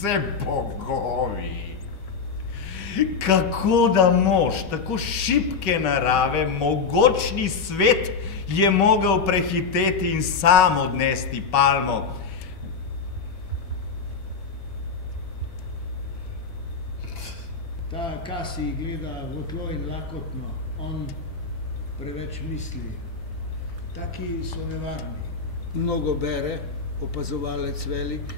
vse bogovi. Kako da mož tako šibke narave, mogočni svet je mogel prehiteti in sam odnesti palmo? Ta Kasi gleda votlo in lakotno, on preveč misli. Taki so nevarni. Mnogo bere, opazovalec velik,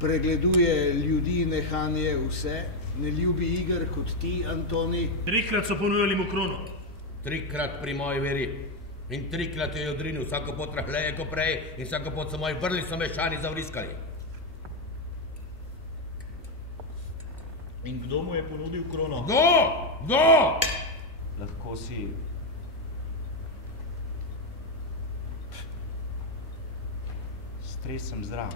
pregleduje ljudi, nehanje, vse, ne ljubi iger kot ti, Antoni. 3-krat so ponujali mu krono. 3-krat pri moji veri. In 3-krat je odrinil, vsako pot rahleje ko prej in vsako pot so moji vrli so mešani zavriskali. In kdo mu je ponudil krono? Kdo? Lahko si... Stresem zrak.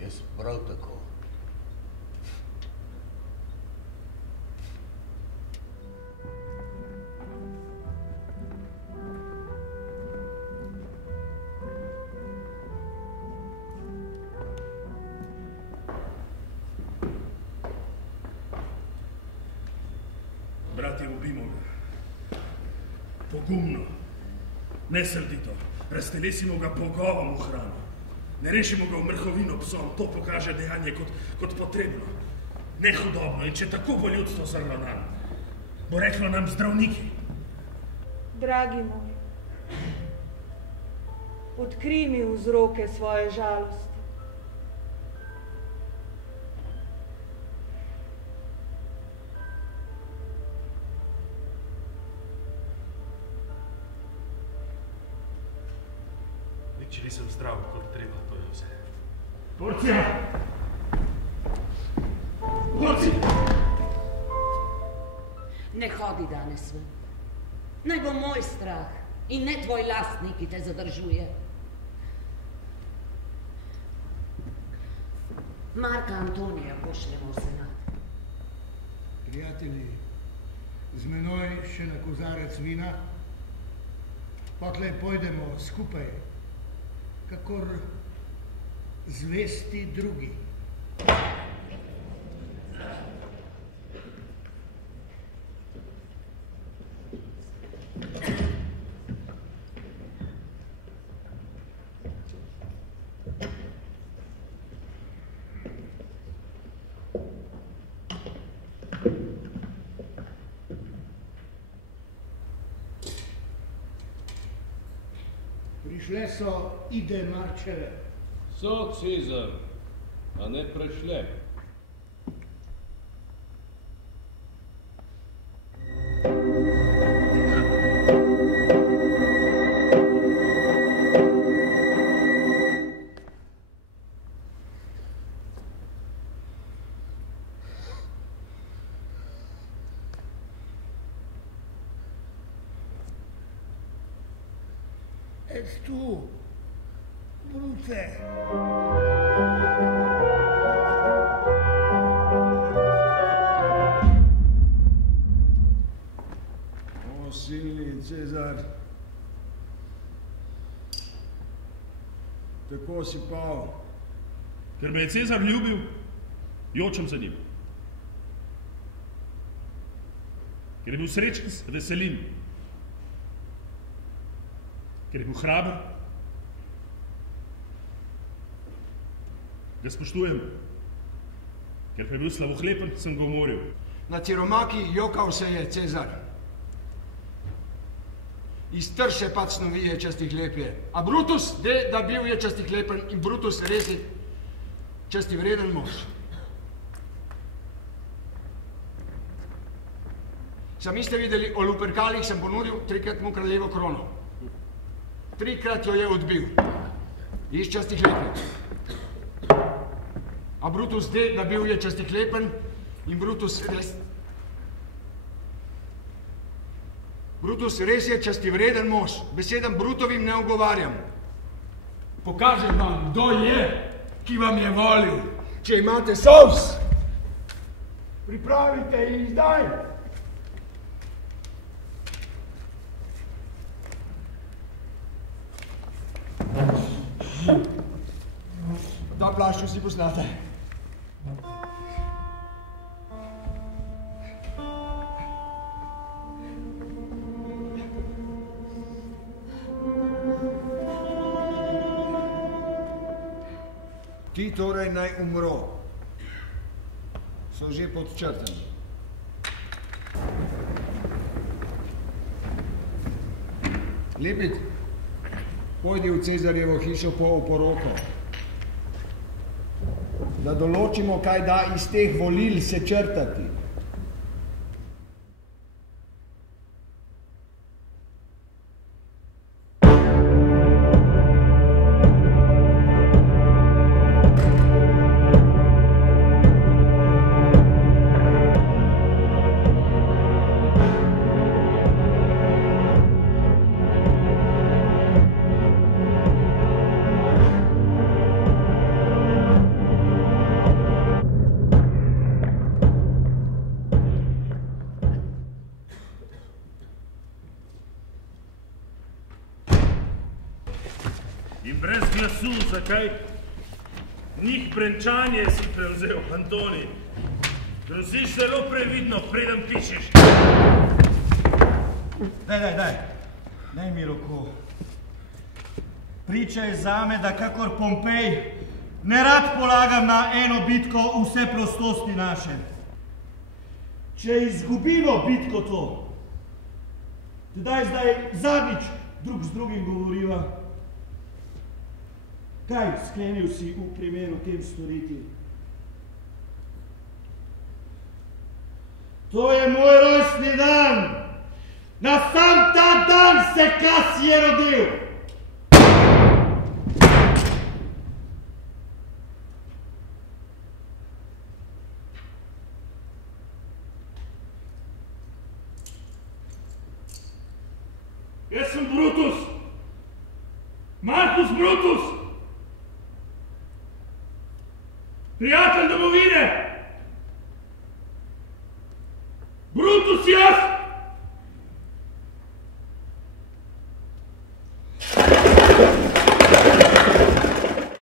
Jaz prav tako. Bratje, ubimo ga. Pogumno, nesrdito. Raztelesimo ga pogovom v hrano. Ne rešimo ga v mrhovino psom, to pokaže dejanje kot potrebno. Nehudobno in če tako bo ljudstvo zravnano, bo reklo nam zdravniki. Dragi moj, odkrij mi vzroke svoje žalosti. Če nisem zdrav, kot treba, to je vse. Porcija! Porcija! Ne hodi danes ven. Naj bo moj strah in ne tvoj lastni, ki te zadržuje. Marka Antonija pošljemo v senat. Prijatelji, z menoj še na kozarec vina, potlej pojdemo skupaj, kakor zvesti drugi. Prišle so Ide Marčeve. So, Cezar, a ne prešle. Es tu, Brute. O, silni Cezar, tako si pal. Ker me je Cezar ljubil, jočem za njim. Ker je bil srečen, veselim. Ker je bil hraber, ga spoštujem. Ker je bil slavohlepen, sem ga umoril. Na Ciromaki jokal se je Cezar. Iz trše pacno vije častih lepje. A Brutus, da bil je častih lepen in Brutus res je časti vreden mož. Sami ste videli, o Luperkalih sem ponudil 3-krat mu kraljevo krono. 3-krat jo je odbil. Iz častih lepen. A Brutus da bil je častih lepen in Brutus res je časti vreden mož. Besedam Brutovim ne ogovarjam. Pokažem vam, kdo je, ki vam je volil. Če imate sovs, pripravite jih zdaj. Jašu si poznate. Ti torej naj umro. So že podčrtani. Lipit, pojdi v Cezarjevo hišo po oporoko, da določimo, kaj da iz teh volil se črtati. In brez glasu, zakaj? Njih brenčanje si prevzel, Antoni. Groziš zelo previdno, preden pišeš. Daj mi roko. Pričaj zame, da kakor Pompej ne rad polagam na eno bitko vse prostosti naše. Če izgubimo bitko to, zdaj zadnjič drug z drugim govoriva. Kaj sklenil si v primeru tem storiti? To je moj rojstni dan. Na sam ta dan se Kasije rodil. Jaz sem Brutus. Marcus Brutus. Prijatelj domovine! Brutus jaz!